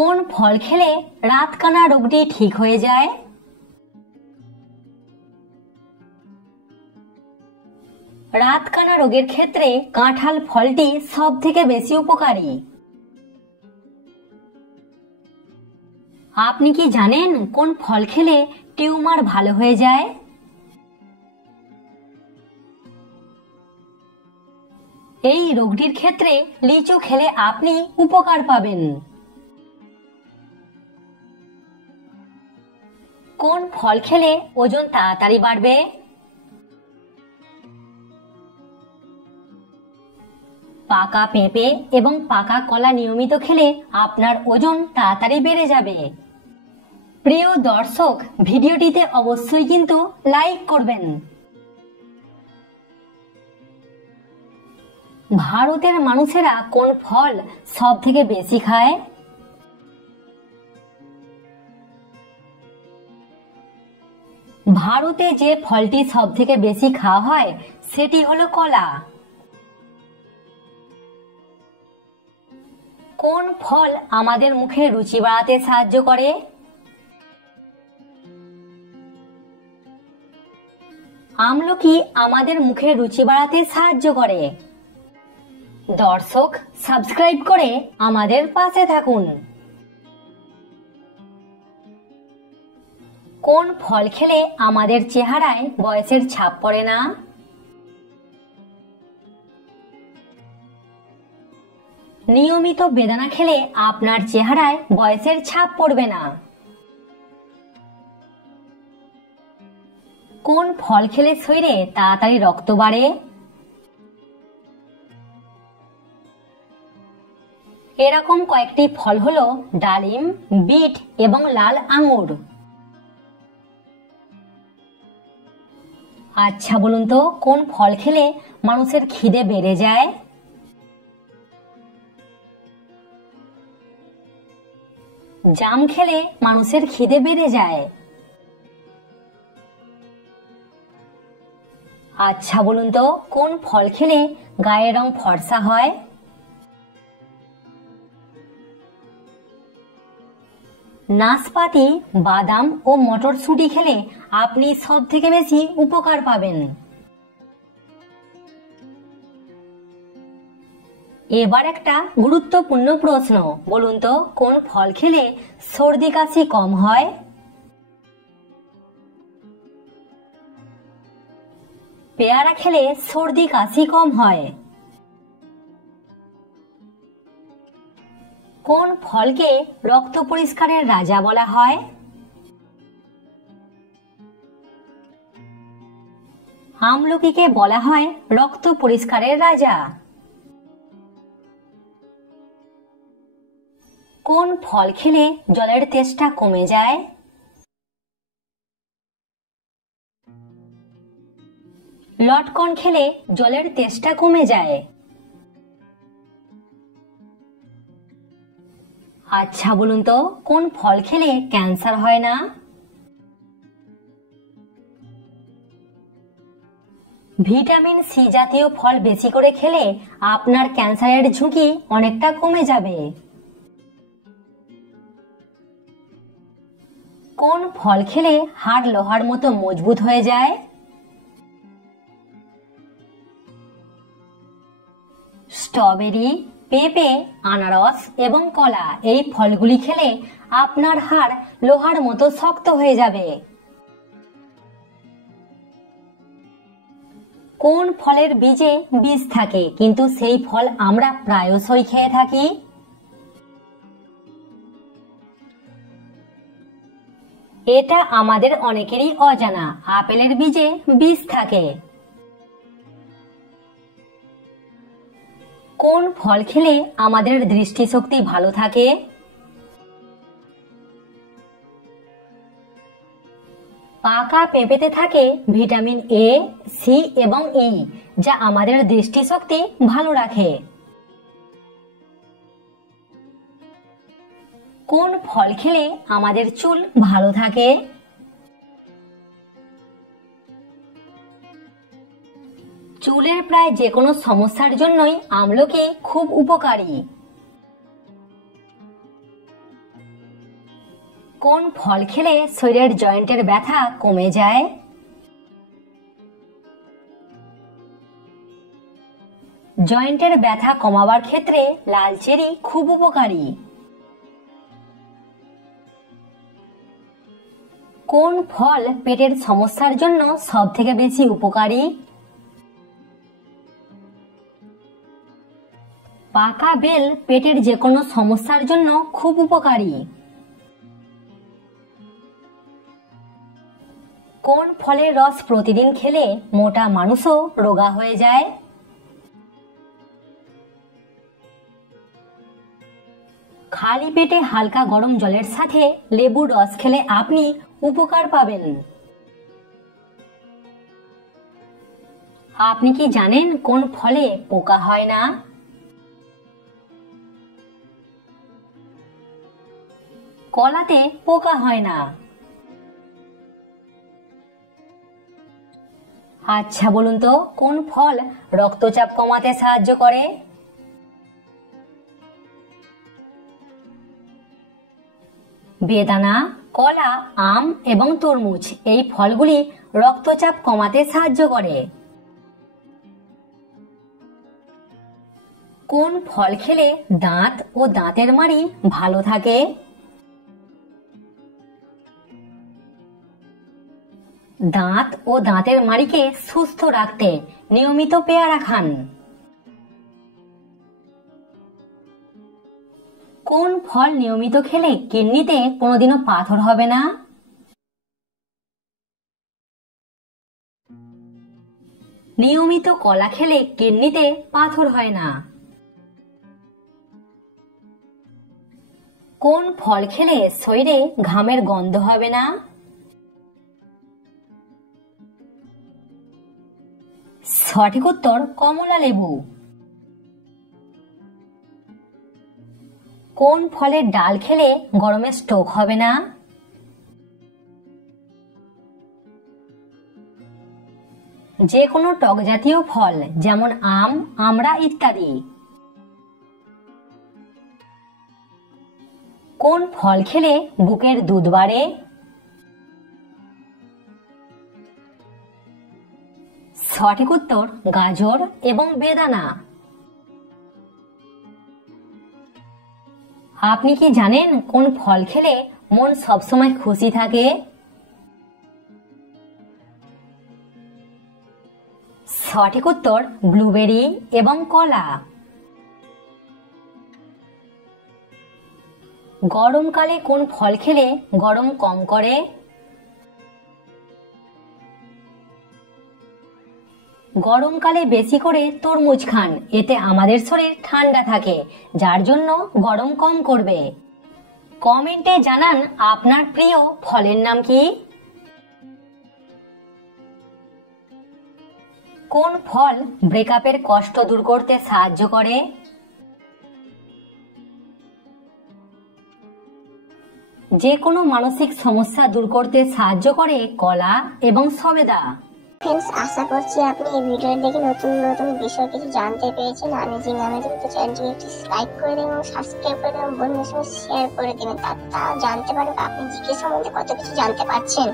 কোন ফল খেলে রাতকানা রোগটি ঠিক হয়ে যায়? রাতকানা রোগের ক্ষেত্রে কাঁঠাল ফলটি সব থেকে বেশি উপকারী। আপনি কি জানেন কোন ফল খেলে টিউমার ভালো হয়ে যায়? এই রোগটির ক্ষেত্রে লিচু খেলে আপনি উপকার পাবেন। কোন ফল খেলে ওজন তাড়াতাড়ি বাড়বে? পাকা পেঁপে এবং পাকা কলা নিয়মিত খেলে আপনার ওজন তাড়াতাড়ি বেড়ে যাবে। প্রিয় দর্শক, ভিডিওটিতে অবশ্যই কিন্তু লাইক করবেন। ভারতের মানুষেরা কোন ফল সব থেকে বেশি খায়? ভারতে যে ফলটি সব থেকে বেশি খাওয়া হয় সেটি হলো কলা। কোন ফল আমাদের মুখে রুচি বাড়াতে সাহায্য করে? আমলকি আমাদের মুখে রুচি বাড়াতে সাহায্য করে। দর্শক, সাবস্ক্রাইব করে আমাদের পাশে থাকুন। কোন ফল খেলে আমাদের চেহারায় বয়সের ছাপ পড়ে না? নিয়মিত বেদানা খেলে আপনার চেহারায় বয়সের ছাপ পড়বে না। কোন ফল খেলে শরীরে তাড়াতাড়ি রক্ত বাড়ে? এরকম কয়েকটি ফল হলো ডালিম, বিট এবং লাল আঙুর। আচ্ছা বলুন তো, কোন ফল খেলে মানুষের খিদে বেড়ে যায়? জাম খেলে মানুষের খিদে বেড়ে যায়। আচ্ছা বলুন তো, কোন ফল খেলে গায়ের রং ফর্সা হয়? নাশপাতি, বাদাম ও মটরশুঁটি খেলে আপনি সব থেকে বেশি উপকার পাবেন। এবার একটা গুরুত্বপূর্ণ প্রশ্ন, বলুন তো, কোন ফল খেলে সর্দি কাশি কম হয়? পেয়ারা খেলে সর্দি কাশি কম হয়। কোন ফলকে রক্ত পরিষ্কারের রাজা বলা হয়? আমলকিকে বলা হয় রক্ত পরিষ্কারের রাজা। কোন ফল খেলে জলের তেষ্টা কমে যায়? লটকন খেলে জলের তেষ্টা কমে যায়। আচ্ছা বলুন তো, কোন ফল খেলে ক্যান্সার হয় না? ভিটামিন সি জাতীয় ফল বেশি করে খেলে আপনার ক্যান্সারের ঝুঁকি অনেকটা কমে যাবে। কোন ফল খেলে হাড় লোহার মতো মজবুত হয়ে যায়? স্ট্রবেরি, পেঁপে, আনারস এবং কলা এই ফলগুলি খেলে আপনার হাড় লোহার মতো শক্ত হয়ে যাবে। কোন ফলের বীজে বীজ থাকে কিন্তু সেই ফল আমরা প্রায়শই খেয়ে থাকি? এটা আমাদের অনেকেরই অজানা, আপেলের বীজে বীজ থাকে। কোন ফল খেলে আমাদের দৃষ্টিশক্তি ভালো থাকে? পাকা পেঁপেতে থাকে ভিটামিন এ, সি এবং ই, যা আমাদের দৃষ্টিশক্তি ভালো রাখে। কোন ফল খেলে আমাদের চুল ভালো থাকে? চুলের প্রায় যে কোনো সমস্যার জন্যই আমলকি খুব উপকারী। কোন ফল খেলে শরীরের জয়েন্টের ব্যথা কমে যায়? জয়েন্টের ব্যথা কমাবার ক্ষেত্রে লাল চেরি খুব উপকারী। কোন ফল পেটের সমস্যার জন্য সবথেকে বেশি উপকারী? পাকা বেল পেটের যে কোনো সমস্যার জন্য খুব উপকারী। কোন ফলের রস প্রতিদিন খেলে মোটা মানুষও রোগা হয়ে যায়? খালি পেটে হালকা গরম জলের সাথে লেবুর রস খেলে আপনি উপকার পাবেন। আপনি কি জানেন কোন ফলে পোকা হয় না? কলাতে পোকা হয় না। আচ্ছা বলুন তো, কোন ফল রক্তচাপ কমাতে সাহায্য করে? বেদানা, কলা, আম এবং তরমুজ এই ফলগুলি রক্তচাপ কমাতে সাহায্য করে। কোন ফল খেলে দাঁত ও দাঁতের মাড়ি ভালো থাকে? দাঁত ও দাঁতের মাড়িকে সুস্থ রাখতে নিয়মিত পেয়ারা খান। কোন ফল নিয়মিত খেলে কিডনিতে কোনোদিনও পাথর হবে না? নিয়মিত কলা খেলে কিডনিতে পাথর হয় না। কোন ফল খেলে শরীরে ঘামের গন্ধ হবে না? সঠিক উত্তর কমলা লেবু। কোন ফলের ডাল খেলে গরমে স্ট্রোক হবে না? যে কোনো টক জাতীয় ফল যেমন আম, আমড়া ইত্যাদি। কোন ফল খেলে বুকের দুধ বাড়ে? সঠিক উত্তর গাজর এবং বেদানা। আপনি কি জানেন কোন ফল খেলে মন সবসময় খুশি থাকে? সঠিক উত্তর ব্লুবেরি এবং কলা। গরমকালে কোন ফল খেলে গরম কম করে? গরমকালে বেশি করে তরমুজ খান, এতে আমাদের শরীর ঠান্ডা থাকে, যার জন্য গরম কম করবে। কমেন্টে জানান আপনার প্রিয় ফলের নাম কি? কোন ফল ব্রেকআপের কষ্ট দূর করতে সাহায্য করে? যে কোনো মানসিক সমস্যা দূর করতে সাহায্য করে কলা এবং সবেদা। ফ্রেন্ডস, আশা করছি আপনি এই ভিডিও দেখে নতুন নতুন বিষয় কিছু জানতে পেরেছেন। অ্যামেজিং তো চ্যানেলটিকে একটি লাইক করে দেবেন এবং সাবস্ক্রাইব করে দেবেন, বন্ধুদের সঙ্গে শেয়ার করে দেবেন, তারা জানতে পারবে আপনি জিকে সম্বন্ধে কত কিছু জানতে পারছেন।